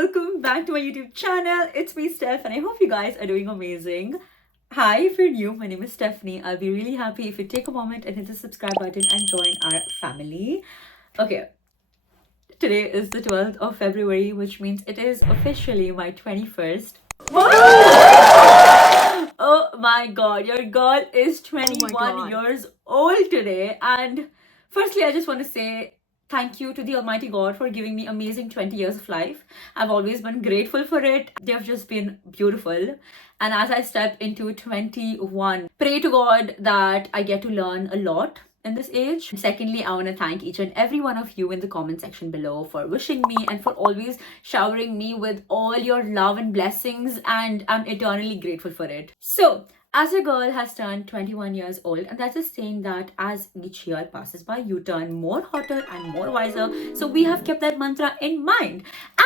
welcome back to my YouTube channel. It's me, Steph, and I hope you guys are doing amazing. Hi, if you're new, my name is Stephanie. I'll be really happy if you take a moment and hit the subscribe button and join our family. Okay, today is the 12th of February, which means it is officially my 21st. Oh my god, your girl is 21 years old today. And firstly, I just want to say thank you to the Almighty God for giving me amazing 20 years of life. I've always been grateful for it. They've just been beautiful. And as I step into 21, pray to God that I get to learn a lot in this age. Secondly, I want to thank each and every one of you in the comment section below for wishing me and for always showering me with all your love and blessings, and I'm eternally grateful for it. So, as a girl has turned 21 years old, and that's just saying that as each year passes by, you turn more hotter and more wiser. So we have kept that mantra in mind.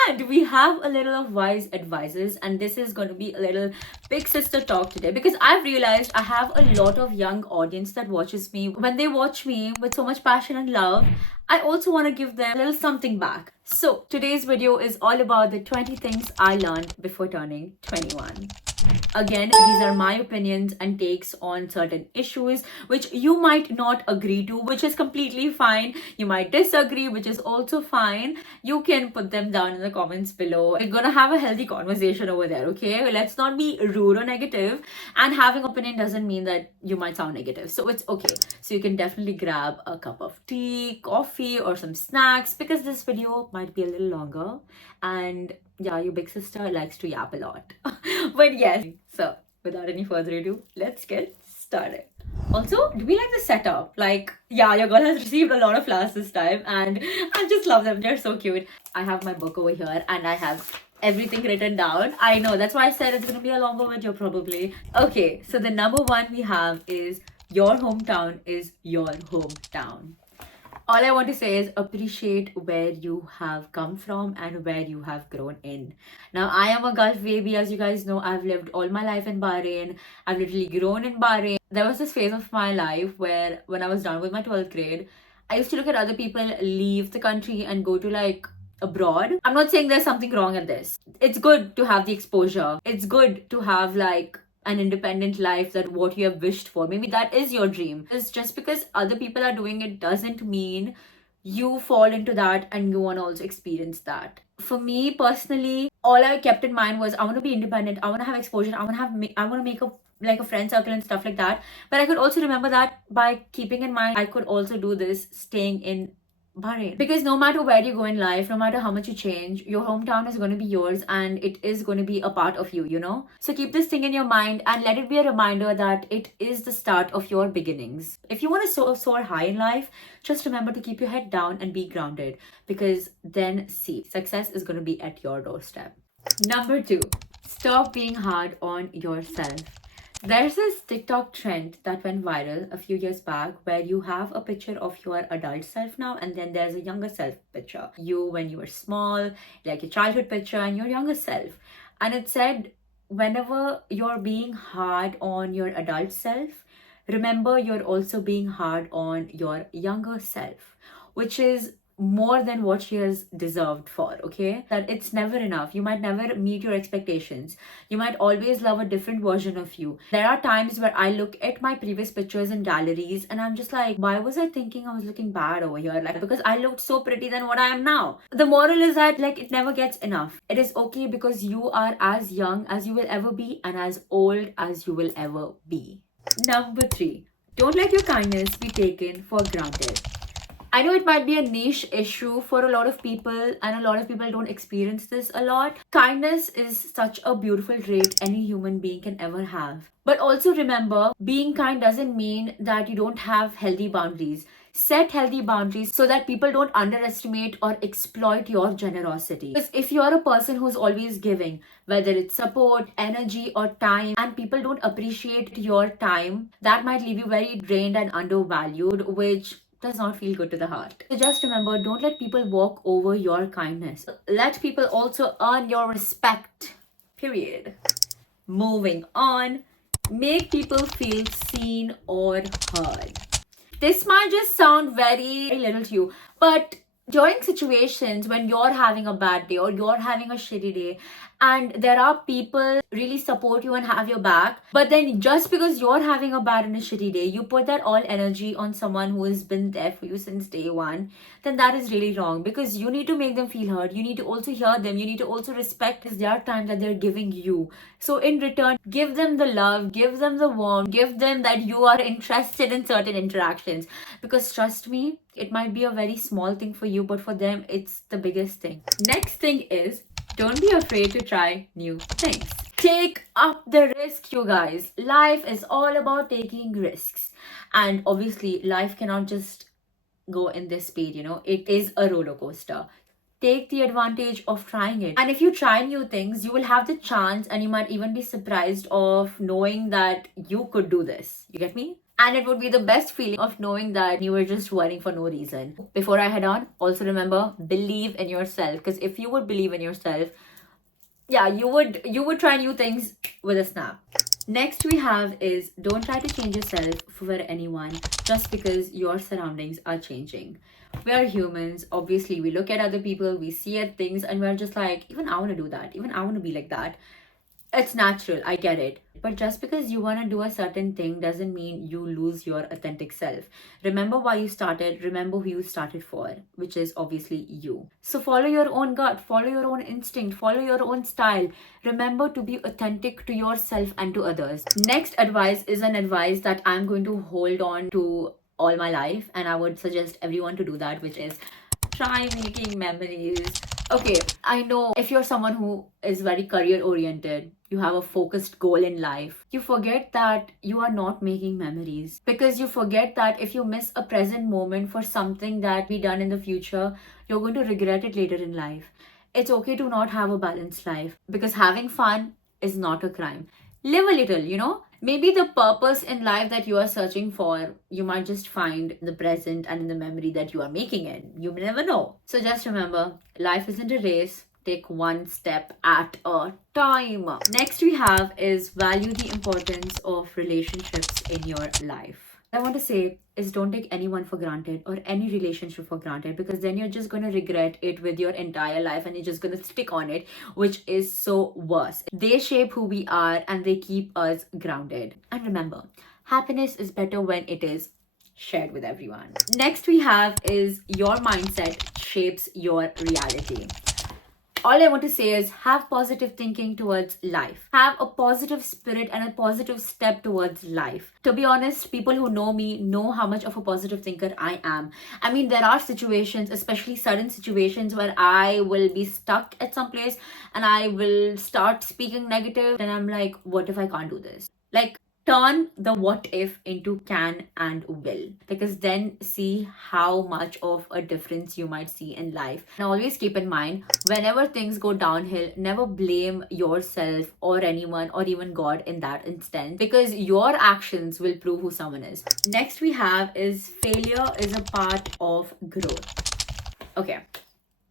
And we have a little of wise advices, and this is going to be a little big sister talk today, because I've realized I have a lot of young audience that watches me. When they watch me with so much passion and love, I also want to give them a little something back. So today's video is all about the 20 things I learned before turning 21. Again, these are my opinions and takes on certain issues which you might not agree to, which is completely fine. You might disagree, which is also fine. You can put them down in the comments below. We're gonna have a healthy conversation over there, okay? Let's not be rude or negative. And having opinion doesn't mean that you might sound negative. So it's okay. So you can definitely grab a cup of tea, coffee, or some snacks, because this video might be a little longer. And yeah, your big sister likes to yap a lot. But yes, so without any further ado, let's get started. Also, do we like the setup? Like, yeah, your girl has received a lot of flowers this time, and I just love them. They're so cute. I have my book over here, and I have everything written down. I know, that's why I said it's gonna be a longer video probably. Okay, so the number one we have is your hometown is your hometown. All I want to say is appreciate where you have come from and where you have grown in. Now, I am a Gulf baby. As you guys know, I've lived all my life in Bahrain. I've literally grown in Bahrain. There was this phase of my life where when I was done with my 12th grade, I used to look at other people leave the country and go to like abroad. I'm not saying there's something wrong in this. It's good to have the exposure. It's good to have like an independent life, that what you have wished for. Maybe that is your dream. It's just because other people are doing it doesn't mean you fall into that and you want to also experience that. For me personally, all I kept in mind was I want to be independent, I want to have exposure, I want to make a friend circle and stuff like that. But I could also remember that by keeping in mind I could also do this staying in Bahrain. Because no matter where you go in life, no matter how much you change, your hometown is going to be yours and it is going to be a part of you, you know? So keep this thing in your mind and let it be a reminder that it is the start of your beginnings. If you want to soar high in life, just remember to keep your head down and be grounded, because then see, success is going to be at your doorstep. Number 2, stop being hard on yourself. There's this TikTok trend that went viral a few years back where you have a picture of your adult self now, and then there's a younger self picture. You when you were small, like your childhood picture, and your younger self. And it said, whenever you're being hard on your adult self, remember you're also being hard on your younger self, which is more than what she has deserved for, okay? That it's never enough. You might never meet your expectations. You might always love a different version of you. There are times where I look at my previous pictures in galleries and I'm just like, why was I thinking I was looking bad over here? Like, because I looked so pretty than what I am now. The moral is that like it never gets enough. It is okay because you are as young as you will ever be and as old as you will ever be. Number 3, don't let your kindness be taken for granted. I know it might be a niche issue for a lot of people, and a lot of people don't experience this a lot. Kindness is such a beautiful trait any human being can ever have. But also remember, being kind doesn't mean that you don't have healthy boundaries. Set healthy boundaries so that people don't underestimate or exploit your generosity. Because if you're a person who's always giving, whether it's support, energy, or time, and people don't appreciate your time, that might leave you very drained and undervalued, which does not feel good to the heart. So just remember, don't let people walk over your kindness. Let people also earn your respect. Period. Moving on, make people feel seen or heard. This might just sound very little to you, but during situations when you're having a bad day or you're having a shitty day, and there are people really support you and have your back, but then just because you're having a bad and a shitty day, you put that all energy on someone who has been there for you since day one, then that is really wrong, because you need to make them feel heard. You need to also hear them. You need to also respect their time that they're giving you. So in return, give them the love, give them the warmth, give them that you are interested in certain interactions. Because trust me, it might be a very small thing for you, but for them, it's the biggest thing. Next thing is, don't be afraid to try new things. Take up the risk, you guys. Life is all about taking risks. And obviously, life cannot just go in this speed, it is a roller coaster. Take the advantage of trying it. And if you try new things, you will have the chance, and you might even be surprised of knowing that you could do this. You get me? And it would be the best feeling of knowing that you were just worrying for no reason. Before I head on, also remember, believe in yourself. Because if you would believe in yourself, yeah, you would try new things with a snap. Next we have is, don't try to change yourself for anyone just because your surroundings are changing. We are humans. Obviously, we look at other people, we see at things, and we're just like, even I want to do that. Even I want to be like that. It's natural, I get it. But just because you want to do a certain thing doesn't mean you lose your authentic self. Remember why you started, remember who you started for, which is obviously you. So follow your own gut, follow your own instinct, follow your own style. Remember to be authentic to yourself and to others. Next advice is an advice that I'm going to hold on to all my life, and I would suggest everyone to do that, which is try making memories. Okay, I know if you're someone who is very career oriented, you have a focused goal in life, you forget that you are not making memories, because you forget that if you miss a present moment for something that be done in the future, you're going to regret it later in life. It's okay to not have a balanced life, because having fun is not a crime. Live a little. Maybe the purpose in life that you are searching for, you might just find in the present and in the memory that you are making it. You never know. So just remember, life isn't a race. Take one step at a time. Next we have is, value the importance of relationships in your life. What I want to say is, don't take anyone for granted or any relationship for granted, because then you're just going to regret it with your entire life and you're just going to stick on it, which is so worse. They shape who we are and they keep us grounded. And remember, happiness is better when it is shared with everyone. Next we have is, your mindset shapes your reality. All I want to say is, have positive thinking towards life. Have a positive spirit and a positive step towards life. To be honest, people who know me know how much of a positive thinker I am. I mean, there are situations, especially sudden situations, where I will be stuck at some place and I will start speaking negative, and I'm like, what if I can't do this? Like, turn the what if into can and will, because then see how much of a difference you might see in life. And always keep in mind, whenever things go downhill, never blame yourself or anyone or even God in that instance, because your actions will prove who someone is. Next we have is, failure is a part of growth. Okay,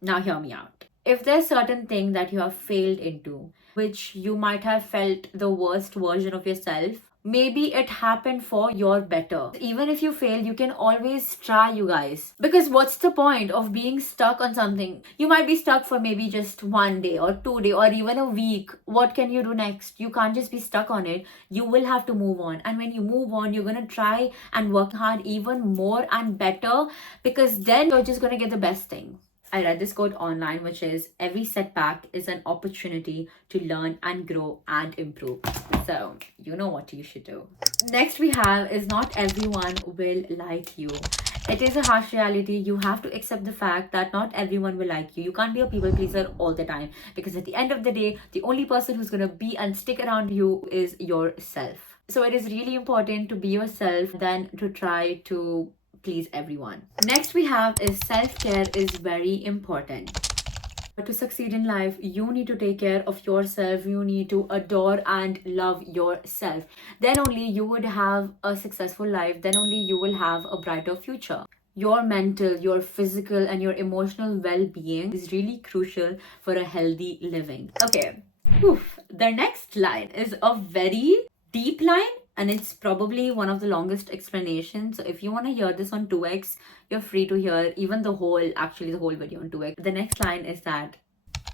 now hear me out. If there's certain thing that you have failed into, which you might have felt the worst version of yourself, maybe it happened for your better. Even if you fail, you can always try, you guys. Because what's the point of being stuck on something? You might be stuck for maybe just 1 day or 2 days or even a week. What can you do next? You can't just be stuck on it. You will have to move on. And when you move on, you're gonna try and work hard even more and better, because then you're just gonna get the best thing. I read this quote online, which is, every setback is an opportunity to learn and grow and improve. So you know what you should do. Next we have is, not everyone will like you. It is a harsh reality. You have to accept the fact that not everyone will like you. You can't be a people pleaser all the time, because at the end of the day, the only person who's going to be and stick around you is yourself. So it is really important to be yourself than to try to please everyone. Next we have is, self-care is very important. To succeed in life, you need to take care of yourself. You need to adore and love yourself. Then only you would have a successful life. Then only you will have a brighter future. Your mental, your physical, and your emotional well-being is really crucial for a healthy living. Okay, the next line is a very deep line, and it's probably one of the longest explanations. So if you want to hear this on 2x, you're free to hear even the whole video on 2x. The next line is that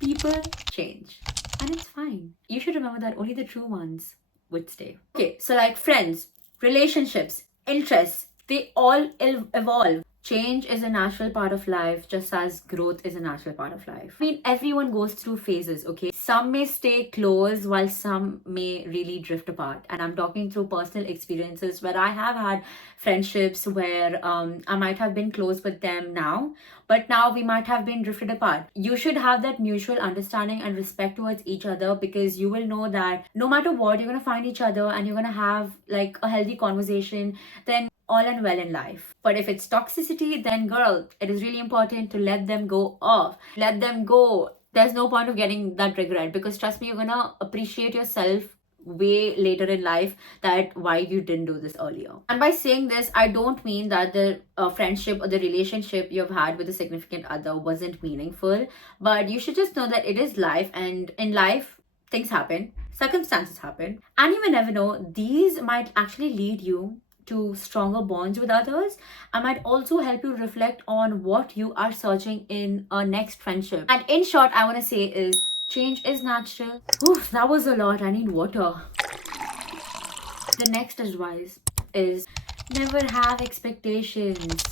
people change, and it's fine. You should remember that only the true ones would stay. Okay, so like friends, relationships, interests, they all evolve. Change is a natural part of life, just as growth is a natural part of life. I mean, everyone goes through phases, okay? Some may stay close while some may really drift apart. And I'm talking through personal experiences where I have had friendships where I might have been close with them now, but now we might have been drifted apart. You should have that mutual understanding and respect towards each other, because you will know that no matter what, you're gonna find each other and you're gonna have like a healthy conversation. Then all and well in life. But if it's toxicity, then girl, it is really important to let them go off. Let them go. There's no point of getting that regret, because trust me, you're gonna appreciate yourself way later in life that why you didn't do this earlier. And by saying this, I don't mean that the friendship or the relationship you've had with a significant other wasn't meaningful, but you should just know that it is life, and in life things happen, circumstances happen, and you may never know, these might actually lead you to stronger bonds with others, and might also help you reflect on what you are searching in a next friendship. And in short, I want to say is change is natural. Oof, that was a lot. I need water. The next advice is never have expectations.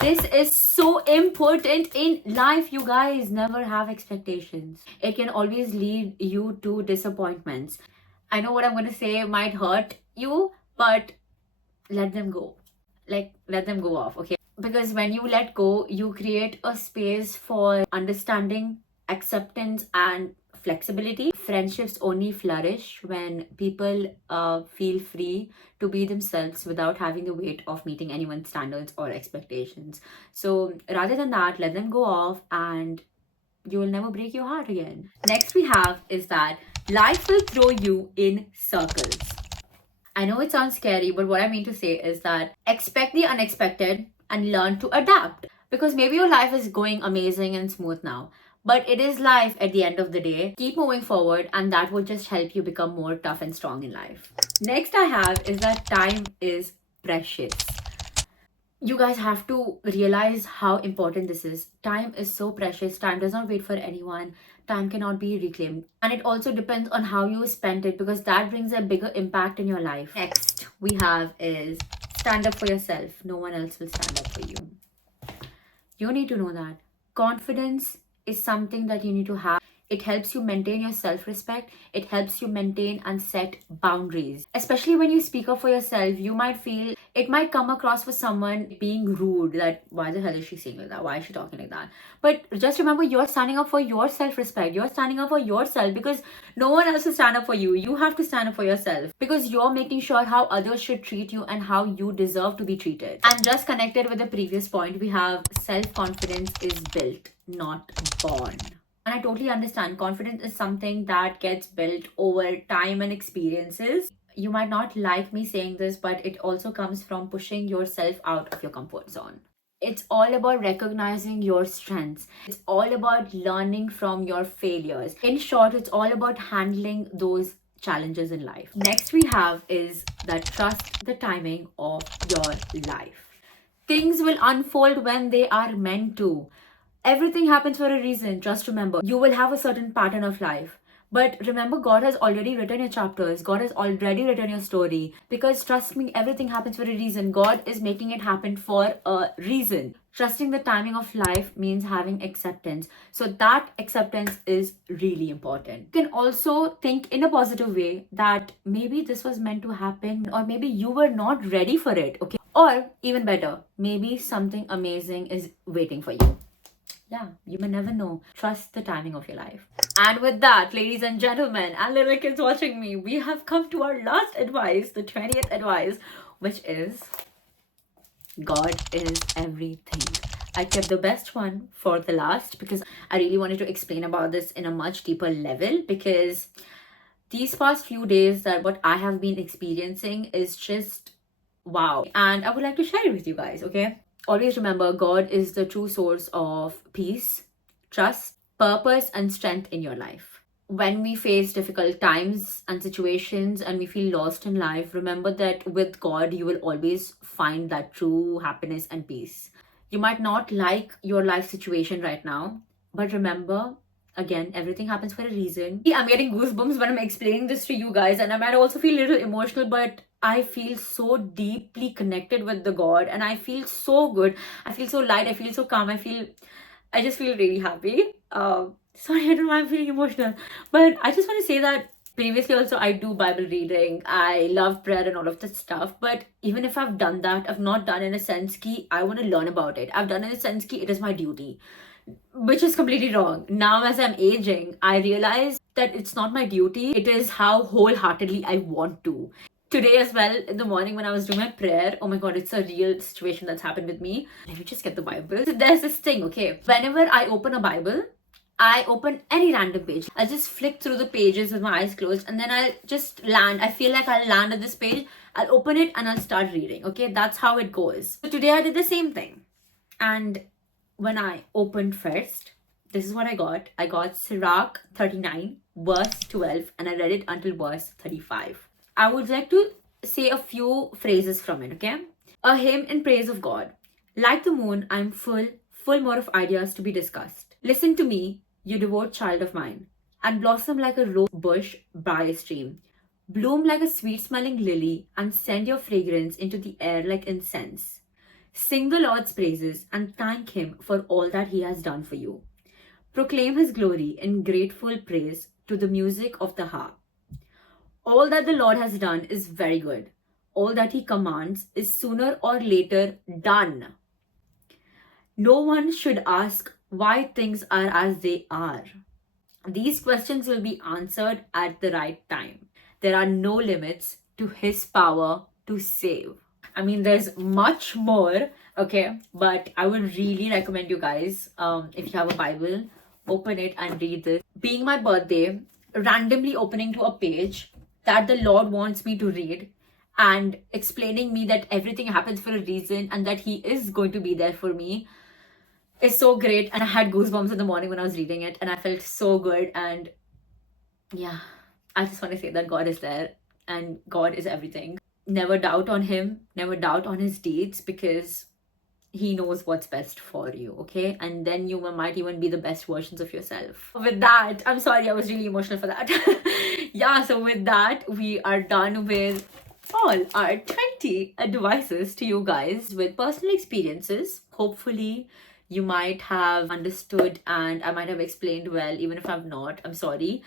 This is so important in life, you guys. Never have expectations. It can always lead you to disappointments. I know what I'm going to say might hurt you, but let them go. Like, let them go off, okay? Because when you let go, you create a space for understanding, acceptance, and flexibility. Friendships only flourish when people feel free to be themselves without having the weight of meeting anyone's standards or expectations. So rather than that, let them go off, and you will never break your heart again. Next we have is that life will throw you in circles. I know it sounds scary, but what I mean to say is that expect the unexpected and learn to adapt. Because maybe your life is going amazing and smooth now, but it is life at the end of the day. Keep moving forward, and that will just help you become more tough and strong in life. Next I have is that time is precious. You guys have to realize how important this is. Time is so precious. Time does not wait for anyone. Time cannot be reclaimed. And it also depends on how you spend it, because that brings a bigger impact in your life. Next we have is stand up for yourself. No one else will stand up for you. You need to know that confidence is something that you need to have. It helps you maintain your self-respect. It helps you maintain and set boundaries. Especially when you speak up for yourself, you might feel it might come across for someone being rude, that why the hell is she saying like that? Why is she talking like that? But just remember, you're standing up for your self-respect. You're standing up for yourself, because no one else will stand up for you. You have to stand up for yourself, because you're making sure how others should treat you and how you deserve to be treated. And just connected with the previous point, we have self-confidence is built, not born. And I totally understand. Confidence is something that gets built over time and experiences. You might not like me saying this, but it also comes from pushing yourself out of your comfort zone. It's all about recognizing your strengths. It's all about learning from your failures. In short, it's all about handling those challenges in life. Next we have is that trust the timing of your life. Things will unfold when they are meant to. Everything happens for a reason. Just remember, you will have a certain pattern of life. But remember, God has already written your chapters. God has already written your story. Because trust me, everything happens for a reason. God is making it happen for a reason. Trusting the timing of life means having acceptance. So that acceptance is really important. You can also think in a positive way that maybe this was meant to happen, or maybe you were not ready for it, okay? Or even better, maybe something amazing is waiting for you. Yeah, you may never know. Trust the timing of your life. And with that, ladies and gentlemen, and little kids watching me, we have come to our last advice, the 20th advice, which is God is everything. I kept the best one for the last, because I really wanted to explain about this in a much deeper level, because these past few days that what I have been experiencing is just wow. And I would like to share it with you guys, okay? Always remember, God is the true source of peace, trust, purpose, and strength in your life. when we face difficult times and situations and we feel lost in life, remember that with God, you will always find that true happiness and peace. You might not like your life situation right now, but remember, again, everything happens for a reason. I'm getting goosebumps when I'm explaining this to you guys, and I might also feel a little emotional, but I feel so deeply connected with the God, and I feel so good. I feel so light. I feel so calm. I just feel really happy. Sorry, I don't know why I'm feeling emotional, but I just want to say that previously also I do Bible reading. I love prayer and all of that stuff. But even if I've done that, I've not done in a sense ki I want to learn about it. I've done in a sense ki it is my duty, which is completely wrong. Now, as I'm aging, I realize that it's not my duty. It is how wholeheartedly I want to. Today as well, in the morning when I was doing my prayer, oh my god, it's a real situation that's happened with me. Let me just get the Bible. So there's this thing, okay? Whenever I open a Bible, I open any random page. I just flick through the pages with my eyes closed, and then I'll just land. I feel like I'll land at this page. I'll open it and I'll start reading. Okay, that's how it goes. So today I did the same thing. And when I opened first, this is what I got. I got Sirach 39, verse 12, and I read it until verse 35. I would like to say a few phrases from it, okay? A hymn in praise of God. Like the moon, I'm full more of ideas to be discussed. Listen to me, you devout child of mine, and blossom like a rose bush by a stream. Bloom like a sweet-smelling lily, and send your fragrance into the air like incense. Sing the Lord's praises and thank Him for all that He has done for you. Proclaim His glory in grateful praise to the music of the harp. All that the Lord has done is very good. All that He commands is sooner or later done. No one should ask why things are as they are. These questions will be answered at the right time. There are no limits to His power to save. I mean, there's much more, okay? But I would really recommend you guys, if you have a Bible, open it and read this. Being my birthday, randomly opening to a page that the Lord wants me to read and explaining me that everything happens for a reason and that He is going to be there for me is so great. And I had goosebumps in the morning when I was reading it, and I felt so good. And yeah, I just want to say that God is there and God is everything. Never doubt on Him, never doubt on His deeds, because He knows what's best for you, okay? And then you might even be the best versions of yourself. With that, I'm sorry, I was really emotional for that. Yeah, so with that, we are done with all our 20 advices to you guys with personal experiences. Hopefully, you might have understood and I might have explained well. Even if I'm not, I'm sorry.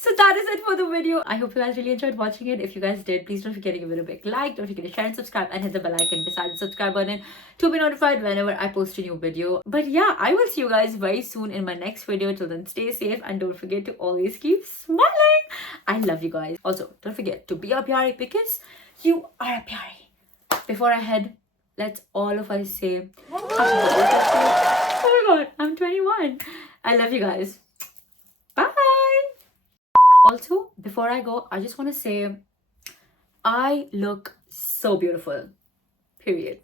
So that is it for the video. I hope you guys really enjoyed watching it. If you guys did, please don't forget to give it a big like, don't forget to share and subscribe, and hit the bell icon beside the subscribe button to be notified whenever I post a new video. But yeah, I will see you guys very soon in my next video. Till then, stay safe and don't forget to always keep smiling. I love you guys. Also, don't forget to be a pyari because you are a pyari. Before I head, let's all of us say, oh my god, I'm 21. I love you guys. Bye. Also, before I go, I just want to say I look so beautiful. Period.